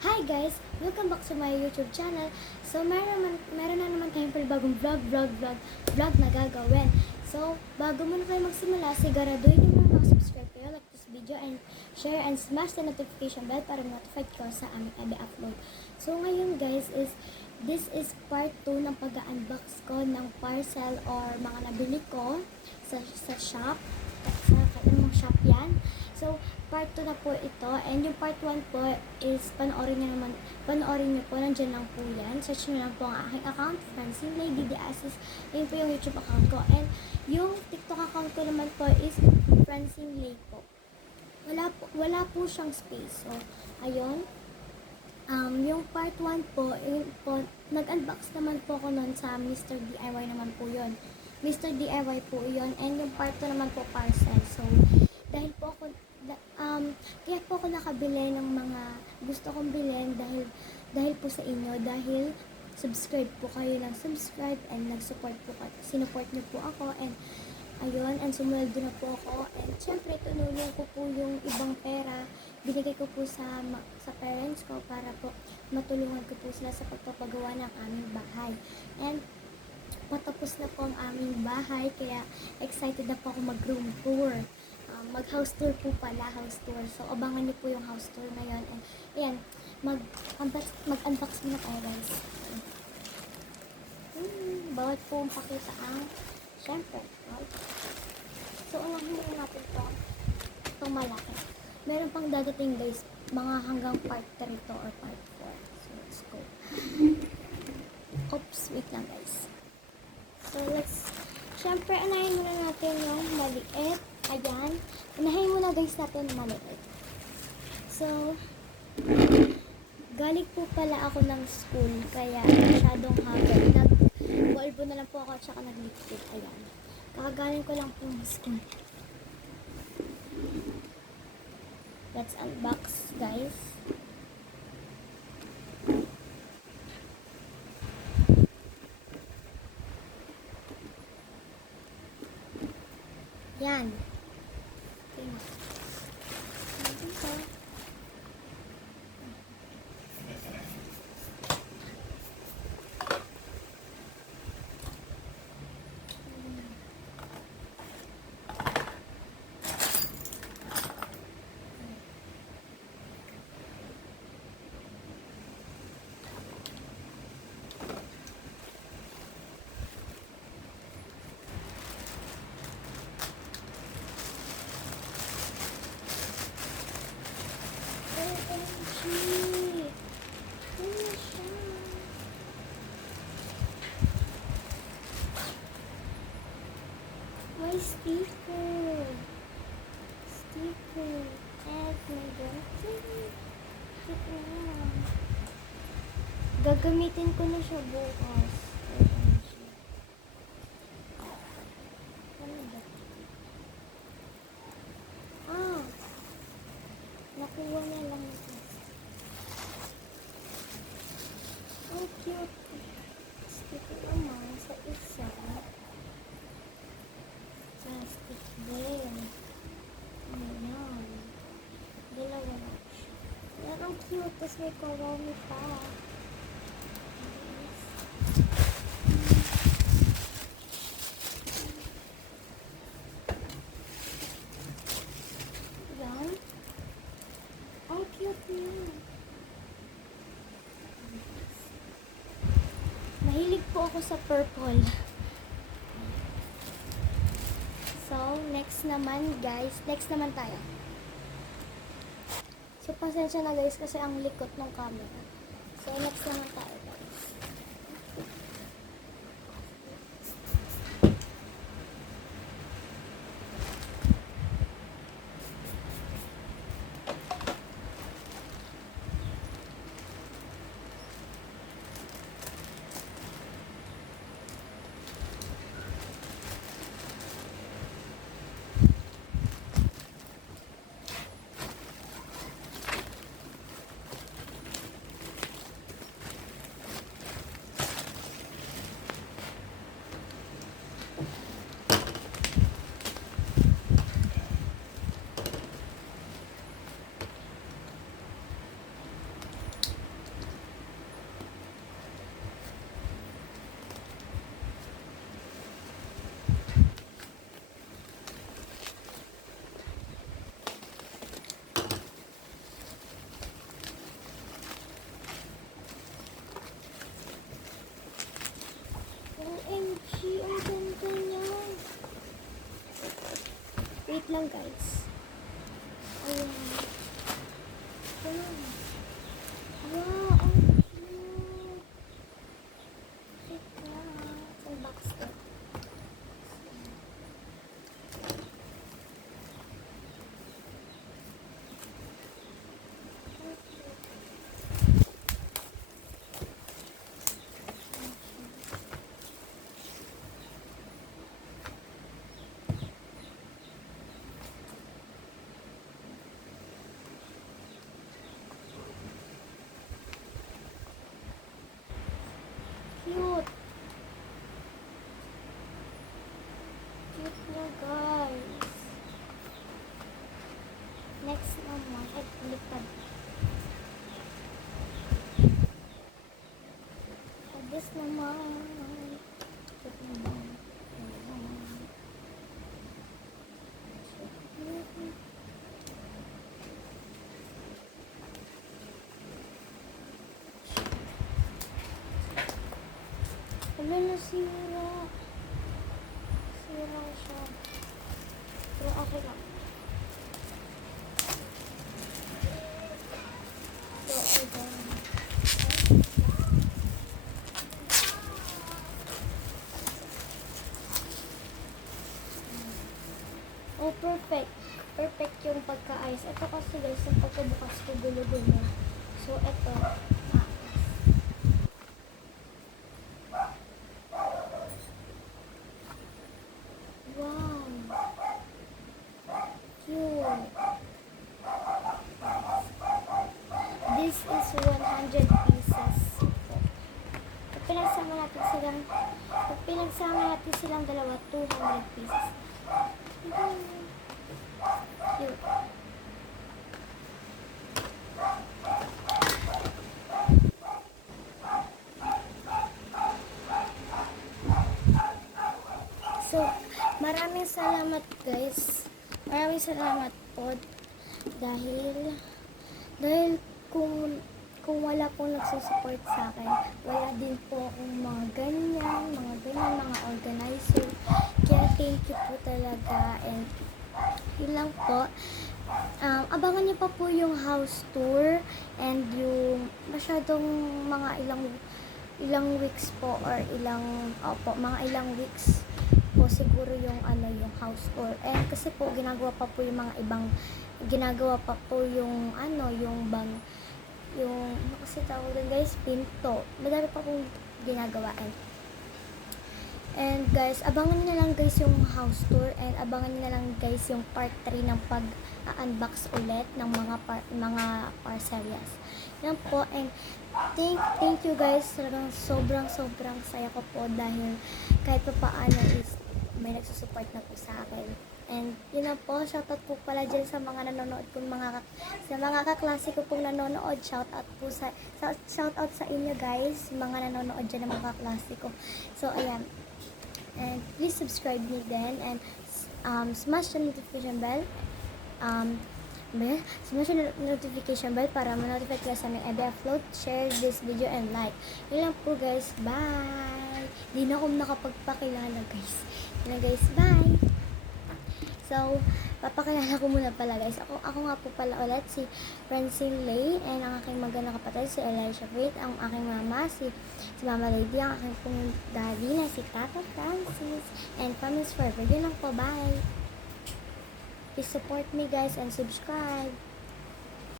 Hi guys! Welcome back to my YouTube channel. So, meron na naman tayong bagong vlog na gagawin. So, bago muna kayo magsimula, siguraduhin nyo muna mag-subscribe kayo, like this video, and share and smash the notification bell para notified ko sa aming upload. So, ngayon guys, this is part 2 ng pag-unbox ko ng parcel or mga nabili ko sa shop. Sa kailang shop yan. So, part 2 na po ito. And yung part 1 po is panoorin nyo po. Nandiyan lang po yan. Search nyo lang po ang aking account, Francine Lady Diasis. Ayun po yung YouTube account ko. And yung TikTok account ko naman po is Francine Lay po. Wala po siyang space. So, ayun. Yung part 1 po, nag-unbox naman po ko nun sa Mr. DIY naman po yun. Mr. DIY po yun. And yung part 2 naman po parcel. So, dahil po ako kaya po ako nakabili ng mga gusto kong bilhin dahil po sa inyo, dahil subscribe po kayo ng subscribe and nag-support po kayo, sinupport niyo po ako, and ayun, and sumweldo na po ako, and syempre tunulong ko po yung ibang pera, binigay ko po sa parents ko para po matulungan ko po sila sa pagpapagawa ng aming bahay. And patapos na po ang aming bahay, kaya excited na po ako mag-room tour. Mag-house tour po pala, house tour. So, abangan niyo po yung house tour ngayon. And, ayan, mag-unbox muna tayo, guys. Bawat po ang pakita ang, syempre, right? So, unahin muna natin itong malaki. Meron pang dadating, guys, mga hanggang part 3 to or part 4. So, let's go. Oops, wait lang, guys. So, syempre, unahin muna natin yung maliit. Ayan. Unahin muna guys natin maliit. So, galing po pala ako ng school, kaya masyadong haggard. Nag-bulbo na lang po ako at saka nag-lipstick. Ayan. Kakagaling ko lang po ng school. Let's unbox, guys. Yan. My sticker. And my girlfriend. Gagamitin ko na siya bukas. Nakuha niya lang ito. Ang cute. Sticker naman sa isa. Plastic din. Ayan. Dalawa na siya. Yan ang cute. Tapos may kawami pa. Yan. Ang cute niya. Mahilig po ako sa purple. So, next naman guys. Next naman tayo. So, pasensya na guys kasi ang likot ng camera. So, next naman tayo guys. lang guys. Ayan. Ayan. Wow, ang cute. Teka, sa box ko. Cute. Cute na guys. Next naman, ay lipad. This naman. Cute naman. Wala na sira. Sira siya. Pero okay lang. So, okay lang. Oh, perfect. Perfect yung pagka-ayos. Ito kasi guys, yung pagkabukas ko gulo-gulo. So, ito. Wow. Cute. This is 100 pieces. Pag pinagsama natin silang dalawa, 200 pieces. Cute. So, maraming salamat guys. Maraming salamat po dahil kung wala pong nagsusupport sa akin, wala din po akong mga ganyan, mga organizer. Kaya thank you po talaga, and yun lang po. Abangan niyo pa po yung house tour and yung masyadong mga ilang weeks po, or mga ilang weeks po siguro yung yung house tour. And kasi po ginagawa pa po yung yung kasi tawag doon guys, pinto. Madami pa pong ginagawa. And guys, abangan niyo na lang guys yung house tour, and abangan niyo na lang guys yung part 3 ng pag-unbox ulit ng mga parcelias. Yan po, and thank you guys. Talagang sobrang saya ko po dahil kahit pa paano is may nagsusupport na po sa akin. And yun na po, shoutout po pala dyan sa mga nanonood po, sa mga kaklase ko pong nanonood. Shoutout sa inyo guys, mga nanonood dyan ng mga kaklase ko. So ayan, and please subscribe me then, and smash the notification bell. Smash the notification bell para ma-notify kayo sa aming every upload. Share this video and like. Yun lang po guys, bye. Di na ako nakapagpakilala guys. Yun na guys, bye. So, papakilala ko muna pala guys. Ako nga po pala ulit si Francine Lay, and ang aking magandang kapatid si Elisha Faith, ang aking mama si Mama Lady, ang aking pong daddy na si Tata Francis, and Promise Forever. Yun lang po, bye. Please support me guys and subscribe.